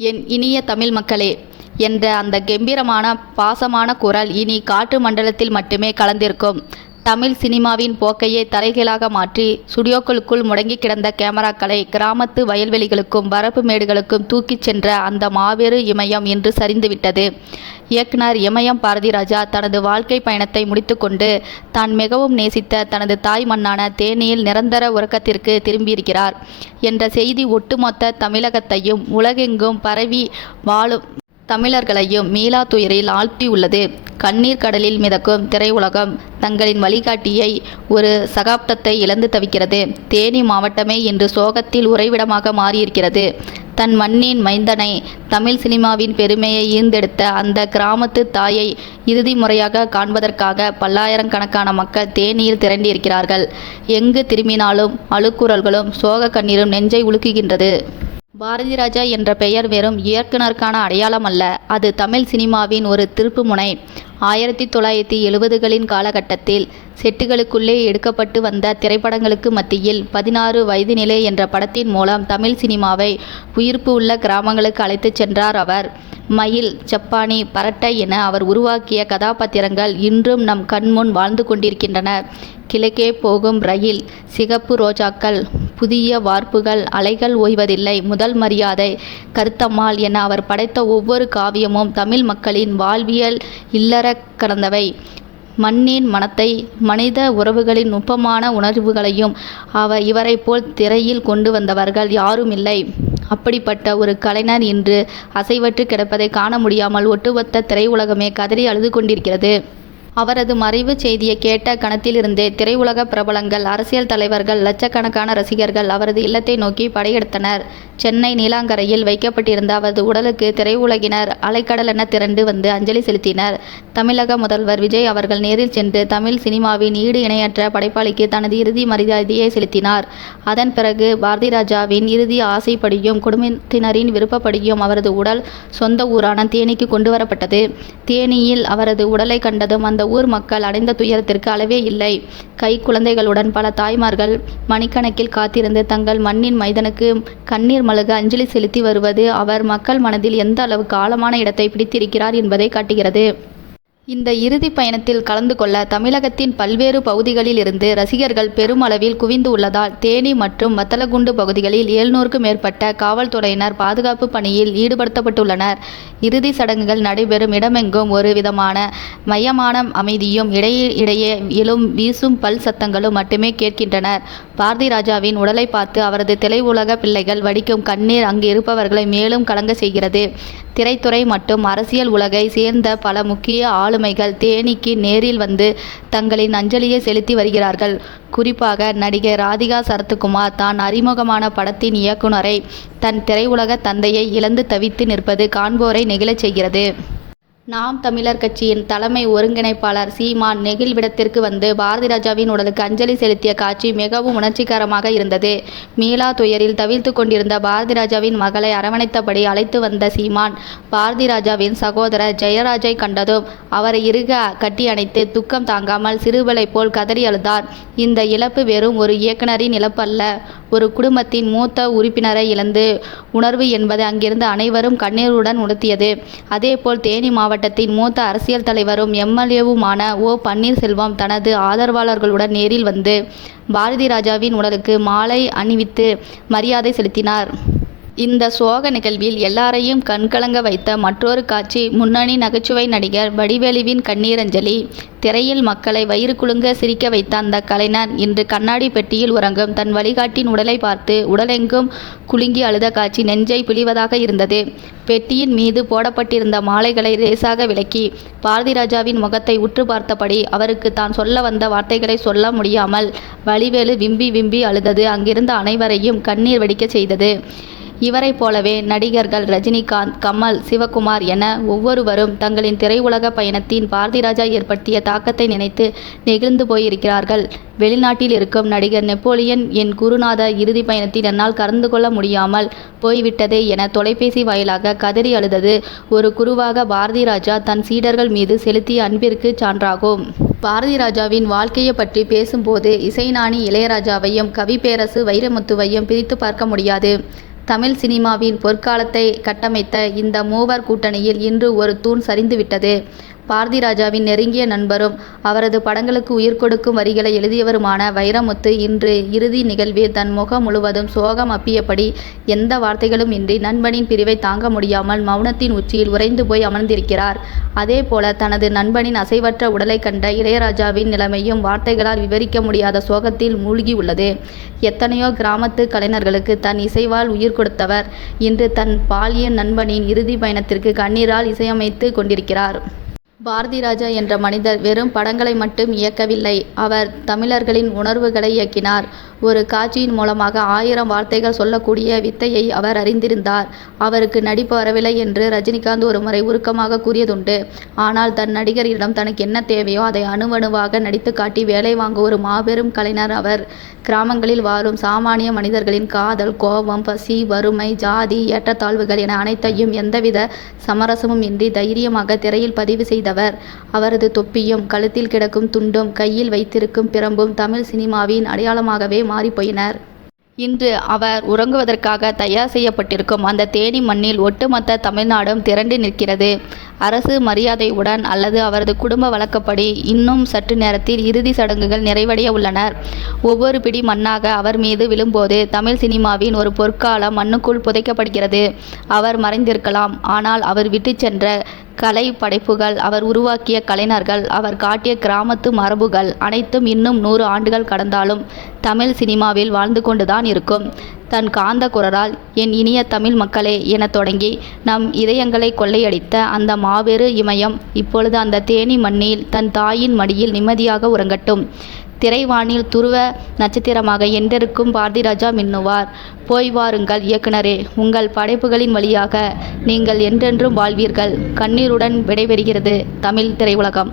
என் இனிய தமிழ் மக்களே என்ற அந்த கெம்பீரமான பாசமான குரல் இனி காற்று மண்டலத்தில் மட்டுமே கலந்திருக்கும். தமிழ் சினிமாவின் போக்கையே தலைகீழாக மாற்றி ஸ்டுடியோக்களுக்குள் முடங்கி கிடந்த கேமராக்களை கிராமத்து வயல்வெளிகளுக்கும் வரப்பு மேடுகளுக்கும் தூக்கிச் சென்ற அந்த மாபெரு இமயம் இன்று சரிந்துவிட்டது. இயக்குனர் இமயம் பாரதிராஜா தனது வாழ்க்கை பயணத்தை முடித்துக்கொண்டு தான் மிகவும் நேசித்த தனது தாய் மண்ணான தேனியில் நிரந்தர உறக்கத்திற்கு திரும்பியிருக்கிறார் என்ற செய்தி ஒட்டுமொத்த தமிழகத்தையும் உலகெங்கும் பரவி வாழும் தமிழர்களையும் மீளா துயரில் ஆழ்த்தியுள்ளது. கண்ணீர் கடலில் மிதக்கும் திரையுலகம் தங்களின் வழிகாட்டியை ஒரு சகாப்தத்தை இழந்து தவிக்கிறது. தேனி மாவட்டமே இன்று சோகத்தில் உறைவிடமாக மாறியிருக்கிறது. தன் மண்ணின் மைந்தனை, தமிழ் சினிமாவின் பெருமையை ஈர்ந்தெடுத்த அந்த கிராமத்து தாயை இறுதி முறையாக காண்பதற்காக பல்லாயிரக்கணக்கான மக்கள் தேனியில் திரண்டிருக்கிறார்கள். எங்கு திரும்பினாலும் அழுக்குரல்களும் சோக கண்ணீரும் நெஞ்சை உலுக்குகின்றது. பாரதிராஜா என்ற பெயர் வெறும் இயக்குனருக்கான அடையாளம் அல்ல, அது தமிழ் சினிமாவின் ஒரு திருப்பு முனை. 1970களின் காலகட்டத்தில் செட்டுகளுக்குள்ளே எடுக்கப்பட்டு வந்த திரைப்படங்களுக்கு மத்தியில் 16 வயது நிலை என்ற படத்தின் மூலம் தமிழ் சினிமாவை உயிர்ப்பு உள்ள கிராமங்களுக்கு அழைத்துச் சென்றார் அவர். மயில், சப்பானி, பரட்டை என அவர் உருவாக்கிய கதாபாத்திரங்கள் இன்றும் நம் கண்முன் வாழ்ந்து கொண்டிருக்கின்றன. கிழக்கே போகும் ரயில், சிகப்பு ரோஜாக்கள், புதிய வார்ப்புகள், அலைகள் ஓய்வதில்லை, முதல் மரியாதை, கருத்தம்மாள் என அவர் படைத்த ஒவ்வொரு காவியமும் தமிழ் மக்களின் வாழ்வியல் இல்லற கடந்தவை. மண்ணின் மனத்தை, மனித உறவுகளின் நுட்பமான உணர்வுகளையும் இவரை போல் திரையில் கொண்டு வந்தவர்கள் யாரும் இல்லை. அப்படிப்பட்ட ஒரு கலைஞர் இன்று அசைவற்று கிடப்பதை காண முடியாமல் ஒட்டுமொத்த திரையுலகமே கதறி அழுது கொண்டிருக்கிறது. அவரது மறைவு செய்தியை கேட்ட கணத்திலிருந்தே திரையுலக பிரபலங்கள், அரசியல் தலைவர்கள், லட்சக்கணக்கான ரசிகர்கள் அவரது இல்லத்தை நோக்கி படையெடுத்தனர். சென்னை நீலாங்கரையில் வைக்கப்பட்டிருந்த அவரது உடலுக்கு திரையுலகினர் அலைக்கடலென திரண்டு வந்து அஞ்சலி செலுத்தினர். தமிழக முதல்வர் விஜய் அவர்கள் நேரில் சென்று தமிழ் சினிமாவின் ஈடு இணையற்ற படைப்பாளிக்கு தனது இறுதி மரியாதையை செலுத்தினார். அதன் பிறகு பாரதிராஜாவின் இறுதி ஆசைப்படியும் குடும்பத்தினரின் விருப்பப்படியும் அவரது உடல் சொந்த ஊரான தேனிக்கு கொண்டு வரப்பட்டது. தேனியில் அவரது உடலை கண்டதும் அந்த ஊர் மக்கள் அடைந்த துயரத்திற்கு அளவே இல்லை. கை குழந்தைகளுடன் பல தாய்மார்கள் மணிக்கணக்கில் காத்திருந்து தங்கள் மண்ணின் மைந்தனுக்கு கண்ணீர் மல்க அஞ்சலி செலுத்தி வருவது அவர் மக்கள் மனதில் எந்த அளவுக்கு ஆழமான இடத்தை பிடித்திருக்கிறார் என்பதை காட்டுகிறது. இந்த இறுதி பயணத்தில் கலந்து கொள்ள தமிழகத்தின் பல்வேறு பகுதிகளில் இருந்து ரசிகர்கள் பெருமளவில் குவிந்து உள்ளதால் தேனி மற்றும் வத்தலகுண்டு பகுதிகளில் 700க்கும் மேற்பட்ட காவல்துறையினர் பாதுகாப்பு பணியில் ஈடுபடுத்தப்பட்டுள்ளனர். இறுதி சடங்குகள் நடைபெறும் இடமெங்கும் ஒரு விதமான மையமான அமைதியும் இடையே எழும் வீசும் பல் சத்தங்களும் மட்டுமே கேட்கின்றனர். பாரதிராஜாவின் உடலை பார்த்து அவரது திரையுலக பிள்ளைகள் வடிக்கும் கண்ணீர் அங்கு இருப்பவர்களை மேலும் கலங்க செய்கிறது. திரைத்துறை மற்றும் அரசியல் உலகை சேர்ந்த பல முக்கிய ஆளுமைகள் தேனிக்கு நேரில் வந்து தங்களின் அஞ்சலியை செலுத்தி வருகிறார்கள். குறிப்பாக நடிகை ராதிகா சரத்குமார் தான் அறிமுகமான படத்தின் இயக்குனரை, தன் திரையுலக தந்தையை இழந்து தவித்து நிற்பது காண்போரை நெகிழச் செய்கிறது. நாம் தமிழர் கட்சியின் தலைமை ஒருங்கிணைப்பாளர் சீமான் நெகிழ்விடத்திற்கு வந்து பாரதிராஜாவின் உடலுக்கு அஞ்சலி செலுத்திய காட்சி மிகவும் உணர்ச்சிகரமாக இருந்தது. மீளா துயரில் தவிழ்த்து கொண்டிருந்த பாரதிராஜாவின் மகளை அரவணைத்தபடி அழைத்து வந்த சீமான், பாரதிராஜாவின் சகோதரர் ஜெயராஜை கண்டதும் அவரை இறுக கட்டி அணைத்து துக்கம் தாங்காமல் சிறுபிள்ளை போல் கதறி அழுதார். இந்த இழப்பு வெறும் ஒரு இயக்குனரின் இழப்பு அல்ல, ஒரு குடும்பத்தின் மூத்த உறுப்பினரை இழந்து உணர்வு என்பது அங்கிருந்த அனைவரும் கண்ணீருடன் உணர்த்தியது. அதேபோல் தேனி மாவட்டத்தின் மூத்த அரசியல் தலைவரும் எம்எல்ஏவுமான ஓ. பன்னீர்செல்வம் தனது ஆதரவாளர்களுடன் நேரில் வந்து பாரதிராஜாவின் உடலுக்கு மாலை அணிவித்து மரியாதை செலுத்தினார். இந்த சோக நிகழ்வில் எல்லாரையும் கண்கலங்க வைத்த மற்றொரு காட்சி முன்னணி நகைச்சுவை நடிகர் வடிவேலுவின் கண்ணீரஞ்சலி. திரையில் மக்களை வயிறு குலுங்க சிரிக்க வைத்த அந்த கலைஞர் இன்று கண்ணாடி பெட்டியில் உறங்கும் தன் வழிகாட்டின் உடலை பார்த்து உடலெங்கும் குலுங்கி அழுத காட்சி நெஞ்சை பிழிவதாக இருந்தது. பெட்டியின் மீது போடப்பட்டிருந்த மாலைகளை லேசாக விலக்கி பாரதிராஜாவின் முகத்தை உற்று பார்த்தபடி அவருக்கு தான் சொல்ல வந்த வார்த்தைகளை சொல்ல முடியாமல் வடிவேலு விம்பி விம்பி அழுதது அங்கிருந்த அனைவரையும் கண்ணீர் வெடிக்க செய்தது. இவரை போலவே நடிகர்கள் ரஜினிகாந்த், கமல், சிவகுமார் என ஒவ்வொருவரும் தங்களின் திரையுலக பயணத்தின் பாரதிராஜா ஏற்படுத்திய தாக்கத்தை நினைத்து நெகிழ்ந்து போயிருக்கிறார்கள். வெளிநாட்டில் இருக்கும் நடிகர் நெப்போலியன், என் குருநாதர் இறுதி பயணத்தில் என்னால் கலந்து கொள்ள முடியாமல் போய்விட்டதே என தொலைபேசி வாயிலாக கதறி அழுதது ஒரு குருவாக பாரதிராஜா தன் சீடர்கள் மீது செலுத்திய அன்பிற்கு சான்றாகும். பாரதிராஜாவின் வாழ்க்கையை பற்றி பேசும்போது இசைஞானி இளையராஜாவையும் கவி பேரரசு வைரமுத்துவையும் பிரித்து பார்க்க முடியாது. தமிழ் சினிமாவின் பொற்காலத்தை கட்டமைத்த இந்த மூவர் கூட்டணியில் இன்று ஒரு தூண் சரிந்துவிட்டது. பாரதிராஜாவின் நெருங்கிய நண்பரும் அவரது படங்களுக்கு உயிர் கொடுக்கும் வரிகளை எழுதியவருமான வைரமுத்து இன்று இறுதி நிகழ்வில் தன் முகம் முழுவதும் சோகம் அப்பியபடி எந்த வார்த்தைகளும் இன்றி நண்பனின் பிரிவை தாங்க முடியாமல் மௌனத்தின் உச்சியில் உறைந்து போய் அமர்ந்திருக்கிறார். அதேபோல தனது நண்பனின் அசைவற்ற உடலை கண்ட இளையராஜாவின் நிலைமையும் வார்த்தைகளால் விவரிக்க முடியாத சோகத்தில் மூழ்கியுள்ளது. எத்தனையோ கிராமத்து கலைஞர்களுக்கு தன் இசைவால் உயிர் கொடுத்தவர் இன்று தன் பாலிய நண்பனின் இறுதி பயணத்திற்கு கண்ணீரால் இசையமைத்து கொண்டிருக்கிறார். பாரதிராஜா என்ற மனிதர் வெறும் படங்களை மட்டும் இயக்கவில்லை, அவர் தமிழர்களின் உணர்வுகளை இயக்கினார். ஒரு காட்சியின் மூலமாக 1000 வார்த்தைகள் சொல்லக்கூடிய வித்தையை அவர் அறிந்திருந்தார். அவருக்கு நடிப்பு வரவில்லை என்று ரஜினிகாந்த் ஒரு முறை உருக்கமாக கூறியதுண்டு. ஆனால் தன் நடிகரிடம் தனக்கு என்ன தேவையோ அதை அணுவணுவாக நடித்து காட்டி வேலை வாங்கும் ஒரு மாபெரும் கலைஞர் அவர். கிராமங்களில் வாழும் சாமானிய மனிதர்களின் காதல், கோபம், பசி, வறுமை, ஜாதி, ஏற்றத்தாழ்வுகள் என அனைத்தையும் எந்தவித சமரசமும் இன்றி தைரியமாக திரையில் பதிவு செய்தவர். அவரது தொப்பியும் கழுத்தில் கிடக்கும் துண்டும் கையில் வைத்திருக்கும் பிரம்பும் தமிழ் சினிமாவின் அடையாளமாகவே மாறிப்போயினர். இன்று அவர் உறங்குவதற்காக தயார் செய்யப்பட்டிருக்கும் அந்த தேனி மண்ணில் ஒட்டுமொத்த தமிழ்நாடும் திரண்டு நிற்கிறது. அரசு மரியாதையுடன் அல்லது அவரது குடும்ப வழக்கப்படி இன்னும் சற்று நேரத்தில் இறுதி சடங்குகள் நிறைவடைய உள்ளனர். ஒவ்வொரு பிடி மண்ணாக அவர் மீது விழும்போது தமிழ் சினிமாவின் ஒரு பொற்காலம் மண்ணுக்குள் புதைக்கப்படுகிறது. அவர் மறைந்திருக்கலாம், ஆனால் அவர் விட்டு சென்ற கலை படைப்புகள், அவர் உருவாக்கிய கலைஞர்கள், அவர் காட்டிய கிராமத்து மரபுகள் அனைத்தும் இன்னும் 100 ஆண்டுகள் கடந்தாலும் தமிழ் சினிமாவில் வாழ்ந்து கொண்டுதான் இருக்கும். தன் காந்த குரலால் என் இனிய தமிழ் மக்களே என தொடங்கி நம் இதயங்களை கொள்ளையடித்த அந்த மாபெரு இமயம் இப்பொழுது அந்த தேனி மண்ணில் தன் தாயின் மடியில் நிம்மதியாக உறங்கட்டும். திரைவானில் துருவ நட்சத்திரமாக என்றிருக்கும் பாரதிராஜா மின்னுவார். போய் வாருங்கள் இயக்குனரே, உங்கள் படைப்புகளின் வழியாக நீங்கள் என்றென்றும் வாழ்வீர்கள். கண்ணீருடன் விடைபெறுகிறது தமிழ் திரையுலகம்.